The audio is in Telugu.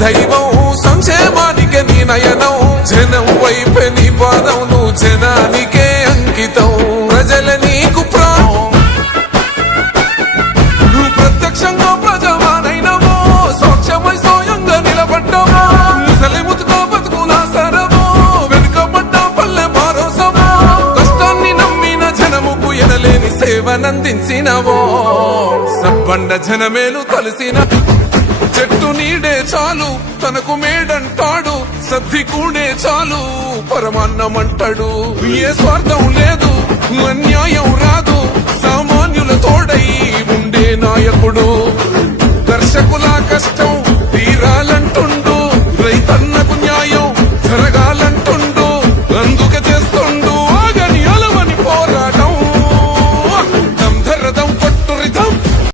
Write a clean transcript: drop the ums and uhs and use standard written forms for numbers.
దైవం సంక్షేమానికే నీ నయనం జనం వైపే నీ పాదం నువ్వు జనానికే అంకితం ప్రజల నీకు ప్రాణం నువ్వు ప్రత్యక్షంగా ప్రజావానైనవో సాక్ష్యమై స్వయంగా నిలబడ్డావో ముసలి ముతుకో బతుకుల సరవో వెనుకబడ్డ పల్లె భరోసవో కష్టాన్ని నమ్మిన జనముకు ఎనలేని సేవనందించినవో సబ్బండ జనమేలు తలసిన చెట్టు నీడే చాలు తనకు మేడంటాడు సద్ది కూడే చాలు పరమాన్నమంటాడు ఏ స్వార్థం లేదు అన్యాయం రాదు సామాన్యుల తోడై ఉండే నాయకుడు దర్శకుల కష్టం